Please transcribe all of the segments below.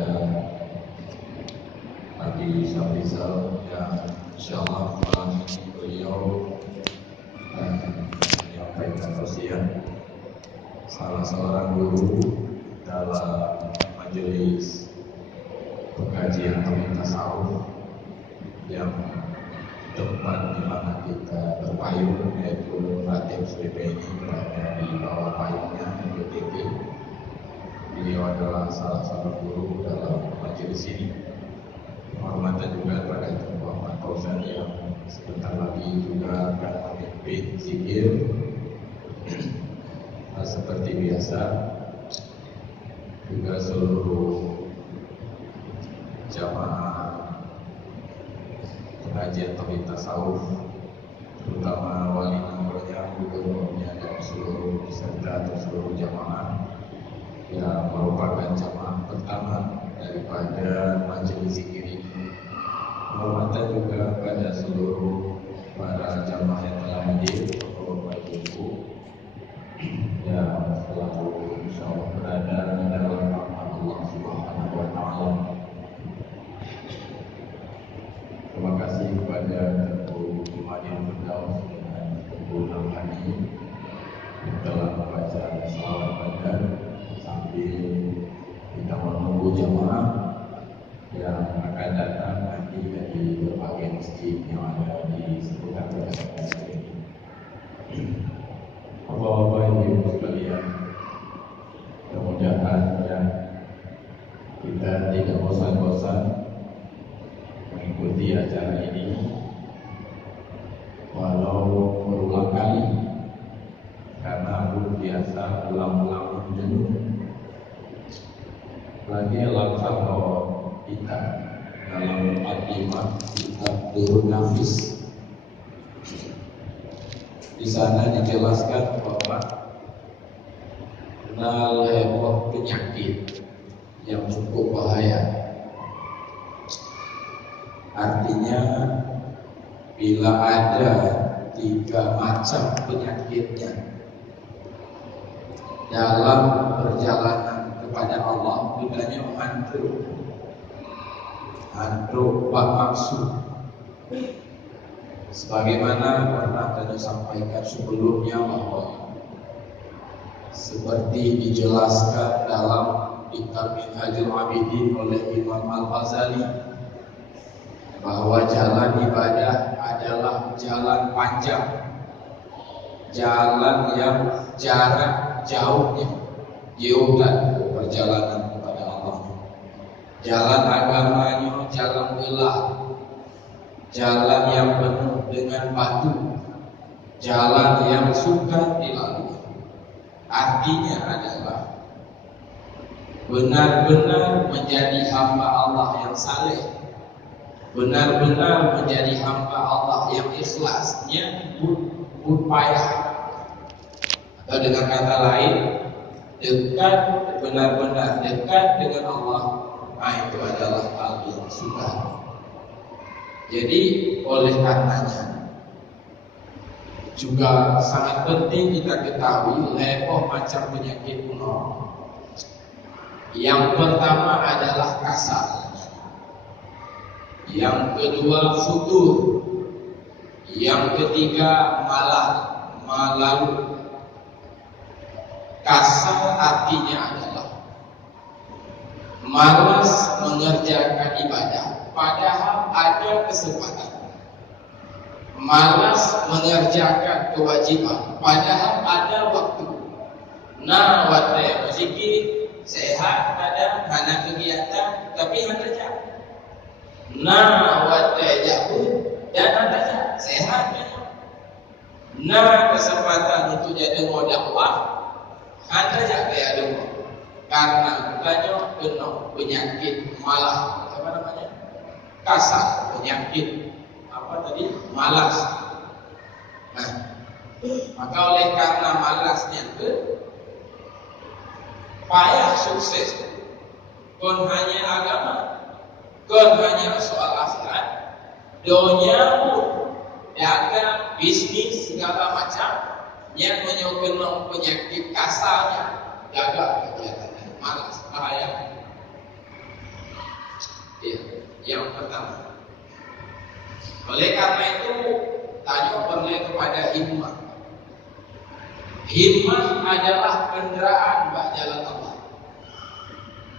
kepada Haji Syafrizal yang insyaallah malam ini beliau menyampaikan tausiah salah seorang guru dalam majelis pengkajian tauhid tasawuf yang tempat di mana kita berpayung, yaitu Ratib Sripe ini berada di bawah payungnya MPTV. Beliau adalah salah satu guru dalam majelis ini. Penghormatan juga kepada Muhammad Fauzan yang sebentar lagi juga akan memimpin zikir. Seperti biasa, juga seluruh jamaah pengajian tauhid tasawuf, terutama wali namanya, gubernurnya dan seluruh peserta atau seluruh jamaah yang merupakan jamaah pertama daripada majelis zikir ini. Penghormatan juga pada seluruh para jamaah yang telah hadir, Bapak Ibu yang selalu insyaallah berada dalam rahmat Allah Subhanahu wa taala. Terima kasih kepada Tuan Jumadil Firdaus dan Tuan Al-Hadi yang telah membaca salawat pada sambil kita menunggu jamaah yang akan datang nanti dari berbagai masjid yang ada di sekitar kita ini. Bapak-bapak Ibu sekalian, mudah-mudahan kita tidak bosan-bosan mengikuti acara ini, walau berulang kali, karena aku biasa ulang-ulang jenuh. Lagi langsung bahwa kita dalam Al-Imam kitab Durun Nafis, di sana dijelaskan bahwa kenal heboh penyakit yang cukup bahaya. Artinya bila ada 3 macam penyakitnya dalam perjalanan kepada Allah, bedanya antruk bak maksud. Sebagaimana pernah kita sampaikan sebelumnya bahwa seperti dijelaskan dalam kitab Minhajul Abidin oleh Imam Al-Ghazali, bahwa jalan ibadah adalah jalan panjang, jalan yang jarak jauhnya jauhkan perjalanan kepada Allah. Jalan agamanya jalan gelap, jalan yang penuh dengan batu, jalan yang sukar dilalui. Artinya adalah benar-benar menjadi hamba Allah yang saleh, benar-benar menjadi hamba Allah yang ikhlasnya payah. Atau dengan kata lain, dekat, benar-benar dekat dengan Allah, itu adalah hal yang sukar. Jadi oleh karenanya juga sangat penting kita ketahui heboh macam penyakit kuno. Yang pertama adalah kasal, yang kedua futur, yang ketiga malalu. Kasal artinya adalah malas mengerjakan ibadah padahal ada kesempatan, malas mengerjakan kewajiban padahal ada waktu. Nah, waktu zikir sehat ada hana kegiatan tapi hana jam. Nah, waktu jauh dan ada sehat banyak. Nah, kesempatan untuk jadi dakwah hana jaga ada karena bukannya penuh penyakit malah apa namanya? Kasar, penyakit apa tadi? Malas. Nah, maka oleh karena malasnya itu payah sukses. Kon hanya agama, kon hanya soal akhirat, dunia pun dagang, bisnis segala macam yang menyebabkan penyakit kasarnya, gagal kegiatan, malas, bahaya. Ya, yang pertama. Oleh karena itu, tanya perlu kepada himmah. Himmah adalah kendaraan bak jalan Allah.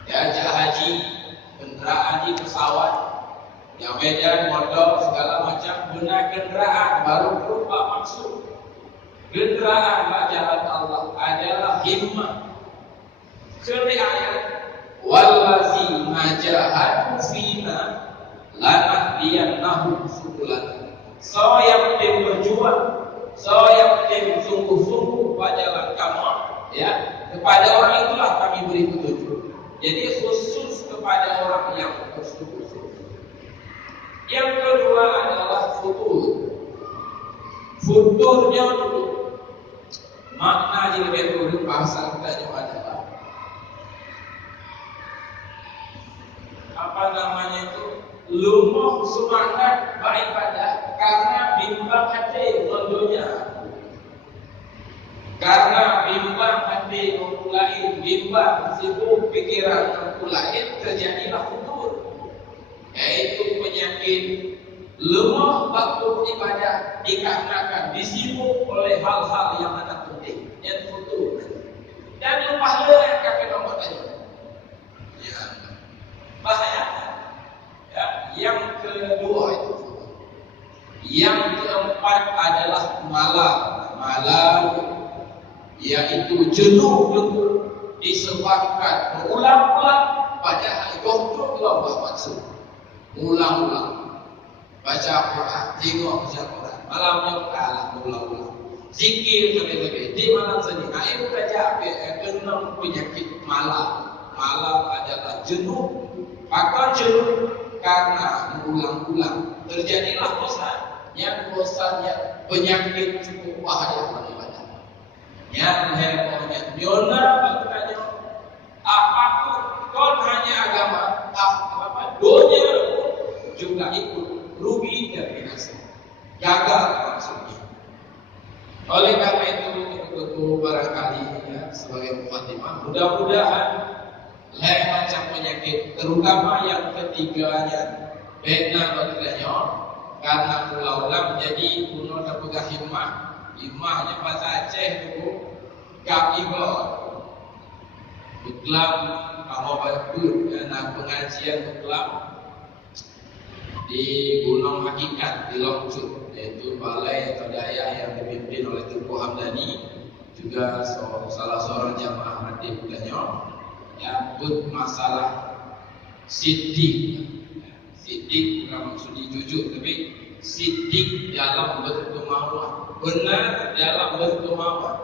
Diajak haji, kendaraan di pesawat, yang medan, motor, segala macam guna kendaraan baru berupa maksud. Kendaraan bak jalan Allah adalah himmah. Kali ayat wallazi majahadu fina lanahdiyannahum subulana. So yang tim berjuang, so yang tim sungguh-sungguh pada jalan kamu, ya, kepada orang itulah kami beri petunjuk. Jadi khusus kepada orang yang bersungguh-sungguh. Yang kedua adalah futur. Futurnya dulu makna di lebih dulu bahasa kita adalah apa namanya itu, lumuh semangat beribadah karena bimbang hati tentunya. Karena bimbang hati mempulai, bimbang sibuk pikiran mempulai, terjadilah futur, yaitu penyakit lemah waktu beribadah dikarenakan disibuk oleh hal-hal yang tidak penting, yang futur. Dan lupa yang kami nombor tadi. Ya, bahaya. Ya, yang kedua itu. Yang keempat adalah malam, yaitu jenuh disebabkan berulang-ulang padahal goblok Allah maksud. Ulang-ulang baca Quran, tengok baca Quran, malamnya kalah ulang-ulang. Zikir lebih-lebih di malam sini. Itu saja keenam penyakit malam. Malam adalah jenuh. Akan jenuh karena mengulang-ulang. Terjadilah bosan. Yang bosan yang penyakit cukup bahaya beribadah. Yang hebohnya nyona bertanya, apapun kon hanya agama, apa dunia juga ikut rugi dan binasa. Gagal maksudnya. Oleh karena itu barangkali ya, sebagai Fatimah, mudah-mudahan lain macam penyakit, terutama yang ketiganya, benar bertanya, karena ulang-ulang jadi kuno terpegang himmahnya bahasa Aceh itu gabibor. Iklam kamu betul dan pengajian iklam di Gunung Hakikat di Longcut, yaitu balai Todaya yang dipimpin oleh Tuku Hamdani, juga salah seorang jamaah Nahdien Budanyo, yang bermasalah sidik. Sidik bukan maksudnya jujur, tapi sidik dalam berkemauan, benar dalam berkemauan.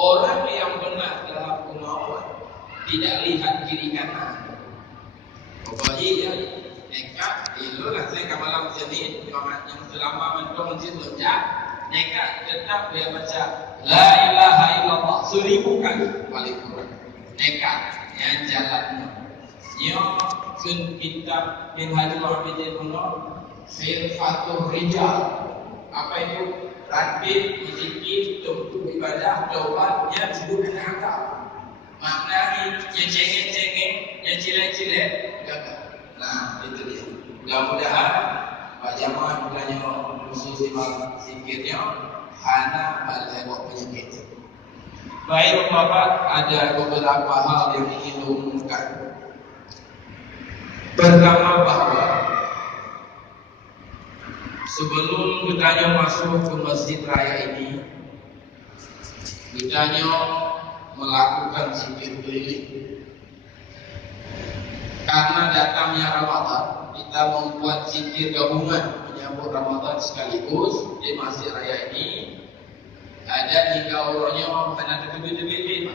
Orang yang benar dalam kemauan tidak lihat kiri kanan. Pokoknya ya nekat, itu lah saya ke malam sini yang selama mentong masjid lonjak, nekat tetap dia baca La ilaha illallah 1000 kali paling kurang. Nekat yang jalannya. Yang sun kitab bin Hajar Abidin Munor Khilfatul Rijal. Apa itu? Rajin berzikir untuk ibadah taubatnya disebut akal. Maknanya yang cengeng-cengeng, yang cilek-cilek gagal. Nah, itu dia. Mudah-mudahan Pak Jamaah bukannya khusus zikirnya hana balhebok penyakit. Baik Bapak, ada beberapa hal yang ingin diumumkan. Pertama bahwa sebelum kita masuk ke masjid raya ini, kita melakukan zikir keliling. Karena datangnya Ramadan, kita membuat zikir gabungan menyambut Ramadan sekaligus di masjid raya ini. Ada 3 orangnya karena terlebih-lebih.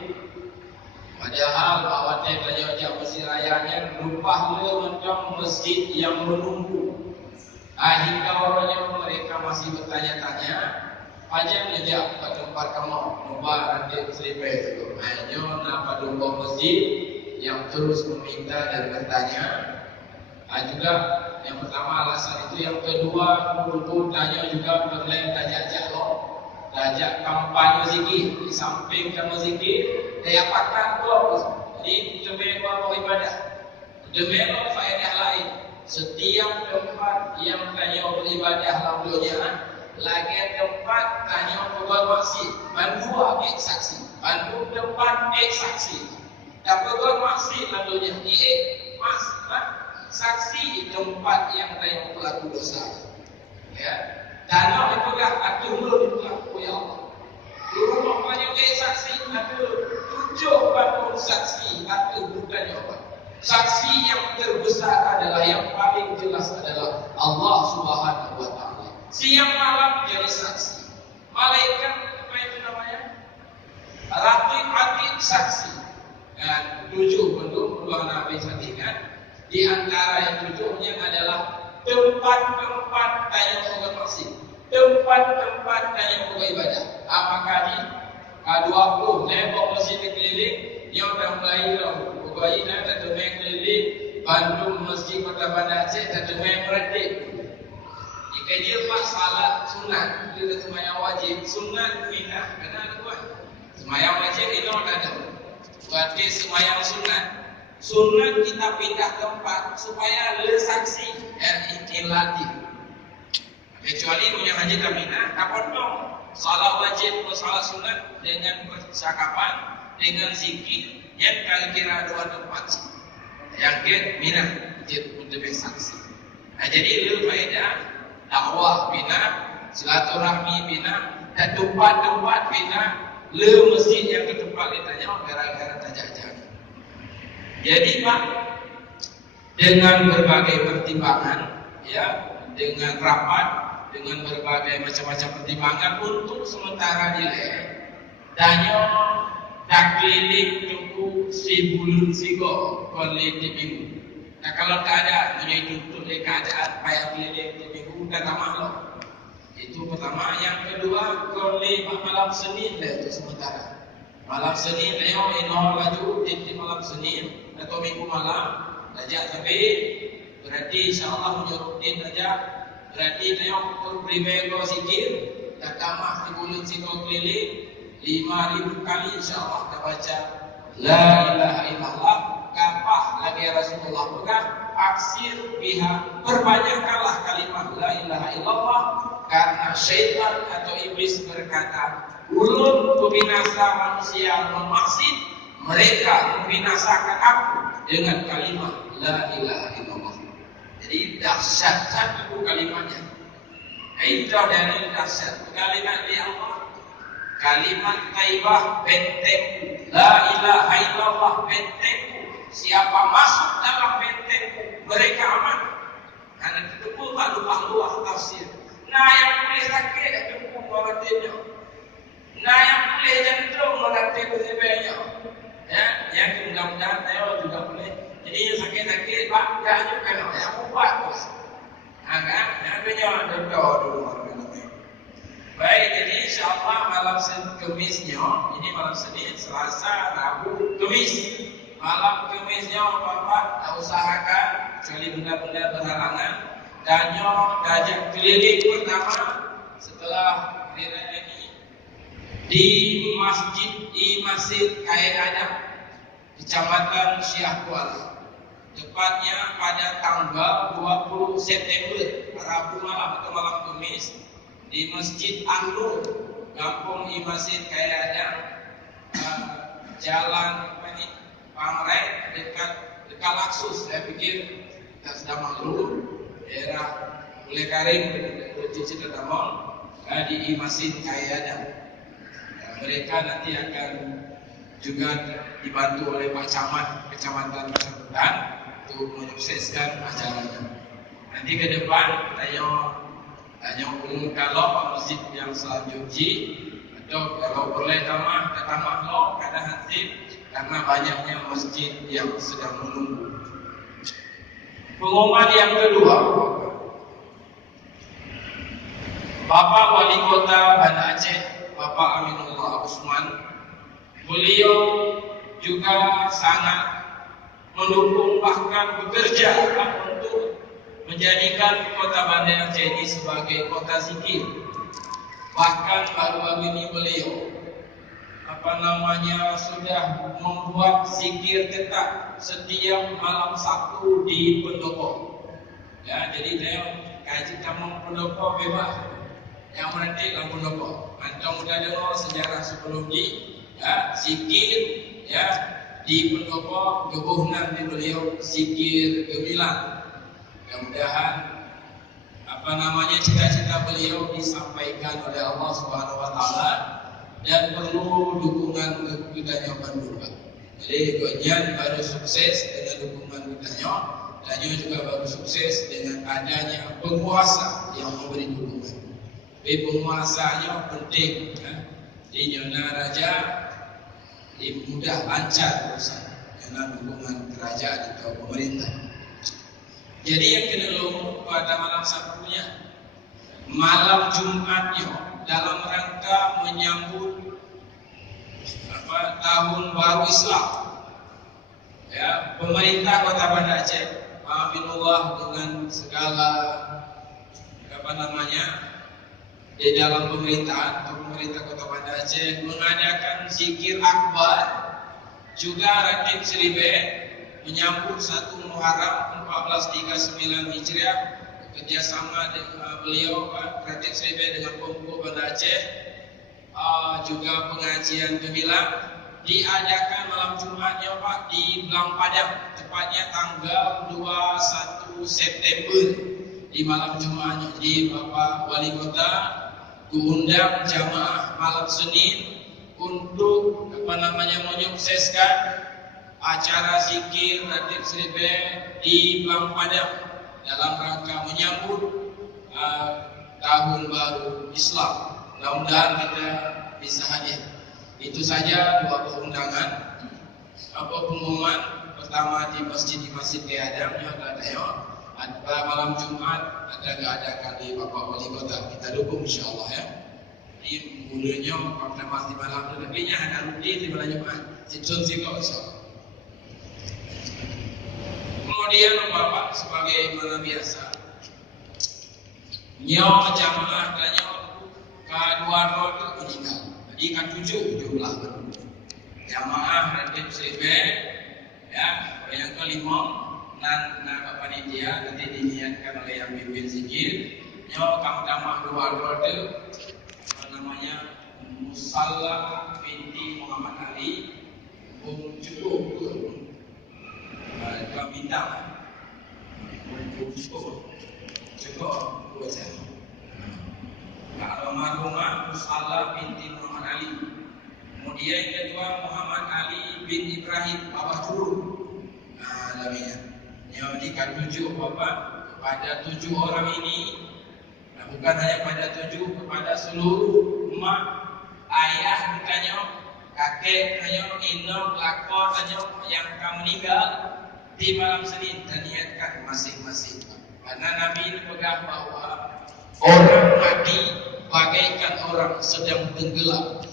Padahal awalnya banyak masjid rayanya lupa macam masjid yang menunggu. Hingga orangnya mereka masih bertanya-tanya, panjang aja ke tempat kamu, nombor nanti selipet itu. Hanya nampak nombor masjid yang terus meminta dan bertanya. Juga yang pertama alasan itu, yang kedua kumpul tanya juga berlain tajak lo, tajak kampanye zikir di samping kamu zikir, daya pakat lo. Jadi demi apa ibadah, demi apa faedah lain. setiap tempat yang tanya beribadah lamanya lagi tempat tanya berbuat maksiat. Bantu ambil saksi. Bantu tempat saksi. Dan berbuat maksiat lamanya saksi tempat yang tanya pelaku dosa. Ya. Dana itulah atur pelaku ya Allah. Dulu maknanya saksi atur 7 bantu saksi atur bukannya apa. Saksi yang terbesar adalah yang paling jelas adalah Allah Subhanahu wa taala. Siang malam jadi saksi. Malaikat apa itu namanya? Raqib saksi. Dan 7 bentuk perubahan Nabi saksikan. Di antara yang 7-nya adalah tempat-tempat tanya Allah maksiat. Tempat-tempat tanya Allah ibadah. Apakah di 20 lembok masjid keliling yang dah mulai berbayi dan terjemah keliling Bandung Masjid Kota Banda Aceh terjemah meredek. Jika dia pak salat sunat, dia semayang wajib sunat minah kena ada buat. Semayang wajib itu ada. Buat dia semayang sunat kita pindah tempat supaya le saksi dan ikilati. Kecuali punya haji terminah, tak potong salat wajib atau salat sunat dengan percakapan, dengan zikir yang kira-kira 2 tempat. Yang ke minah untuk bersaksi. Nah, jadi le faedah dakwah bina, silaturahmi bina, dan tempat-tempat bina, le masjid yang ke tempat ditanya gara-gara tajak-tajak. Jadi Pak, dengan berbagai pertimbangan, ya, dengan rapat, dengan berbagai macam-macam pertimbangan untuk sementara nilai, danyo tak keliling cukup 1000 sigo kualiti minggu. Nah kalau tak ada, menjadi tuntut keadaan payah keliling di minggu, kata makhluk. Itu pertama. Yang kedua, kuali malam Senin lah itu sementara. Malam Senin, leo ino laju di malam Senin atau minggu malam, rajak sampai berarti insyaAllah menyerutin rajak. Berarti leo berbego sikit, tak tamah di bulan sigo keliling 5.000 kali insyaAllah kita baca La ilaha illallah. Kapah lagi Rasulullah pegang aksir biha, perbanyakkanlah kalimat La ilaha illallah, karena syaitan atau iblis berkata, ulun pembinasa manusia memaksud mereka membinasakan aku dengan kalimat La ilaha illallah. Jadi dahsyat satu kalimatnya. Itu dari dahsyat kalimat di Allah. Kalimat taibah bentengku, La ilaha illallah bentengku. Siapa masuk dalam bentengku, mereka aman. Karena itu pun tak luah tafsir. Nah yang boleh sakit, itu pun melatihnya. Nah yang boleh jantung, melatih berbeza. Ya, yang mudah-mudahan saya juga boleh. Jadi yang sakit-sakit, Pak, jangan juga yang ubat. Agak, yang punya dokter dulu. Baik, jadi insyaAllah malam Kemisnya, ini malam Senin, Selasa, Rabu, Kemis. Malam Kemisnya, Bapak usahakan, kecuali benda-benda berhalangan, danyo dajak keliling pertama setelah kiranya ini di Masjid Khair Adam, Kecamatan Syiah Kuala. Tepatnya pada tanggal 20 September, Rabu malam atau malam Kemis, di Masjid An-Nur, Kampung Masjid Khair Adam, Jalan Pangrai dekat Laksus. Saya pikir kita sudah maklum daerah Mulai Karing Cici Tetamon di Masjid Khair Adam. Mereka nanti akan juga dibantu oleh Pak Camat Kecamatan bersangkutan untuk menyukseskan acaranya. Nanti ke depan tanya kalau masjid yang selanjutnya atau kalau boleh tamah lo kada hansip karena banyaknya masjid yang sedang menunggu. Pengumuman yang kedua, Bapak Wali Kota Banda Aceh, Bapak Aminullah Usman, beliau juga sangat mendukung bahkan bekerja untuk menjadikan Kota Banda Aceh ini sebagai kota zikir. Bahkan baru-baru ini beliau sudah membuat zikir tetap setiap malam Sabtu di pendopo. Ya, jadi dia kaji kamu pendopo bebas. Yang berarti dalam pendopo. Antum sudah dengar sejarah sebelum zikir ya di pendopo kebuhnan di beliau zikir gemilang. Mudah-mudahan cita-cita beliau disampaikan oleh Allah Subhanahu wa taala dan perlu dukungan kita juga. Jadi Gojan baru sukses dengan dukungan kita, dan juga baru sukses dengan adanya penguasa yang memberi dukungan. Tapi penguasanya penting ya. Di Nyonya Raja mudah lancar urusan karena dukungan kerajaan atau pemerintah. Jadi yang kedua pada malam Sabtunya, malam Jumatnya dalam rangka menyambut tahun baru Islam. Ya, pemerintah Kota Banda Aceh, alhamdulillah dengan segala di dalam pemerintahan atau pemerintah Kota Banda Aceh mengadakan zikir akbar, juga Ratib Seribe menyambut 1 Muharram 1439 Hijriah kerjasama dengan beliau Ratib Seribe dengan Pemko Banda Aceh, juga pengajian gemilang diadakan malam Jumatnya Pak di Belang Padang, tepatnya tanggal 21 September di malam Jumatnya. Jadi Bapak Wali Kota diundang jamaah malam Senin untuk menyukseskan acara zikir Ratib Seribe di Belang Padang dalam rangka menyambut tahun baru Islam. Mudah-mudahan kita bisa hadir. Itu saja 2 keundangan. Pengumuman pertama di masjid Tiadam yang ada malam Jumat ada di Bapak Wali Kota. Kita dukung insyaallah ya. Di mulanya pada masih malam lebihnya ada rutin di malam Jumat. Situasi kau insyaallah. Kemudian Bapak sebagai mana biasa jamaah tanya kedua itu meninggal. Jadi kan 7 jumlah jamaah Ratib Seribe ya. Yang kelima dan panitia nanti diniatkan oleh yang pimpin zikir. Kamdamah 2 itu Musalla binti Muhammad Ali cukup bintang cukup saja. Almarhumah Musalla binti Muhammad Ali. Kemudian yang kedua Muhammad Ali bin Ibrahim Babah Turun. Namanya. Yang dikatujuh Bapak kepada 7 orang ini. Bukan hanya pada 7, kepada seluruh emak, ayah ditanya, kakek tanya, ino, lakon tanya yang kamu meninggal di malam Senin dan niatkan masing-masing. Karena Nabi ini pegang bahwa orang mati bagaikan orang sedang tenggelam.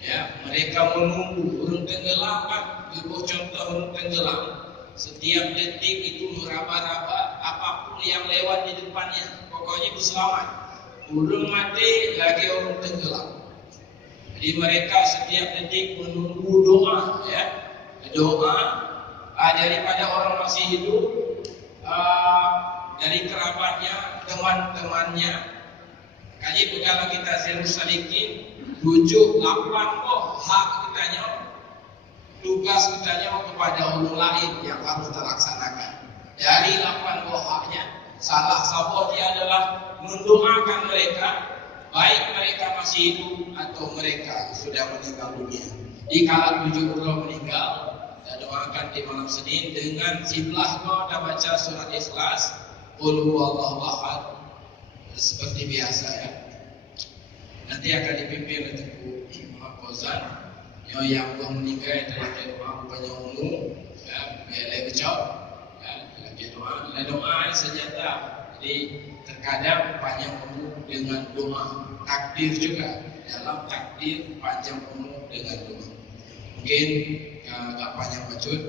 Ya, mereka menunggu orang tenggelam kan, ibu contoh orang tenggelam. Setiap detik itu meraba-raba apapun yang lewat di depannya, pokoknya itu selamat. Orang mati lagi orang tenggelam. Jadi mereka setiap detik menunggu doa, ya, doa daripada orang masih hidup, dari kerabatnya, teman-temannya. Kaji kalau kita salikin 7, 8 hak kitanya, tugas kitanya kepada orang lain yang harus terlaksanakan. Dari 8 haknya, salah satu dia adalah mendoakan mereka, baik mereka masih hidup atau mereka sudah meninggal dunia. Di kala 7 orang meninggal, kita doakan di malam Senin dengan jumlah kita baca surat Ikhlas, Qul huwallahu ahad, seperti biasa ya. Nanti akan dipimpin oleh Tuku Muhammad Fauzan yang meninggal dari doa banyak umum, ya, kecau, ya, doa senjata. Jadi terkadang panjang umur dengan doa, takdir juga dalam takdir panjang umur dengan doa. Mungkin nggak panjang bacut,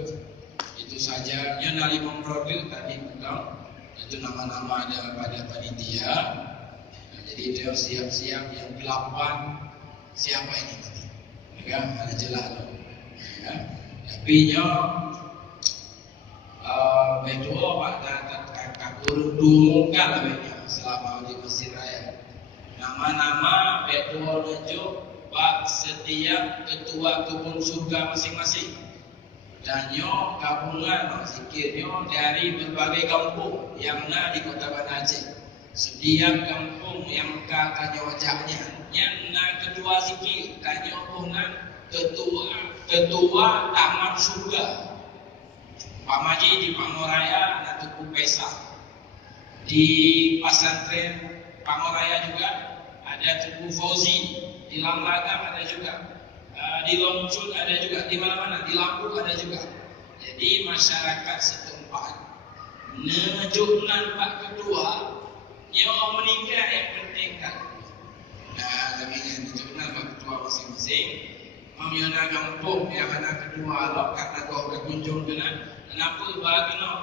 itu saja. Yang dari memrodil tadi bilang itu nama-nama ada pada panitia. Jadi dia siap-siap yang 8 siapa ini tadi? Ya, ada jelas loh. Ya. Tapi nya betul Pak urut kan selama di Masjid Raya. Nama-nama betul nunjuk Pak setiap ketua kebun surga masing-masing. Danyo gabungan zikirnya dari berbagai kampung yang ada di Kota Banda Aceh. Setiap kampung yang kakaknya wajahnya yang ketua zikir danyo pungan ketua taman surga. Pak Maji di Pangoraya ada Tuku Pesa. Di pesantren Pangoraya juga ada Tuku Fauzi. Di Lamlagang ada juga. Di Longcun ada juga, di mana-mana, di Lampung ada juga. Jadi masyarakat setempat ngejuknan Pak Ketua yang mau meninggal yang penting kan. Nah, lagi yang ngejuknan Pak Ketua masing-masing. Mamiana kampung yang anak kedua lo karena kau berkunjung dengan kenapa bagno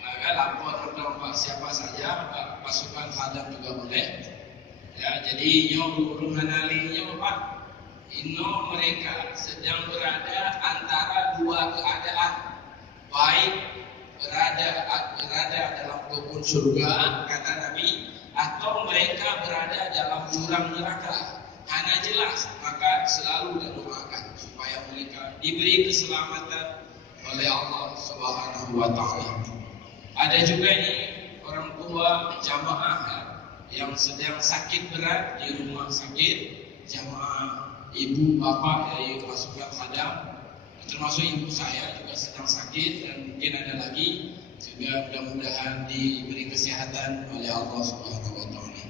agak lapor tentang Pak siapa saja Pak pasukan khadam juga boleh. Ya, jadi nyo mengenalinya Pak. Ino mereka sedang berada antara dua keadaan, baik berada dalam kebun surga kata Nabi, atau mereka berada dalam jurang neraka. Hanya jelas, maka selalu doakan supaya mereka diberi keselamatan oleh Allah Subhanahu wa taala. Ada juga ini orang tua jamaah yang sedang sakit berat di rumah sakit, jamaah ibu bapak dari pasukan khadam, termasuk ibu saya juga sedang sakit dan mungkin ada lagi juga mudah-mudahan diberi kesehatan oleh Allah Subhanahu wa taala.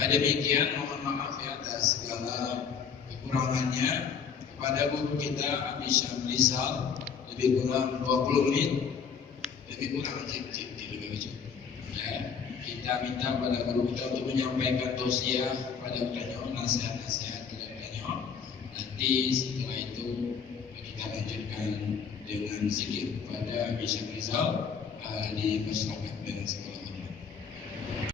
Demikian mohon maaf ya atas segala kekurangannya. Kepada guru kita Abi Syam Rizal lebih kurang 20 menit, lebih kurang ya. Kita minta pada guru kita untuk menyampaikan tausiah pada beliau, nasihat-nasihat kepada beliau. Nanti setelah itu kita lanjutkan dengan zikir pada Abi Syam Rizal di masyarakat dengan segala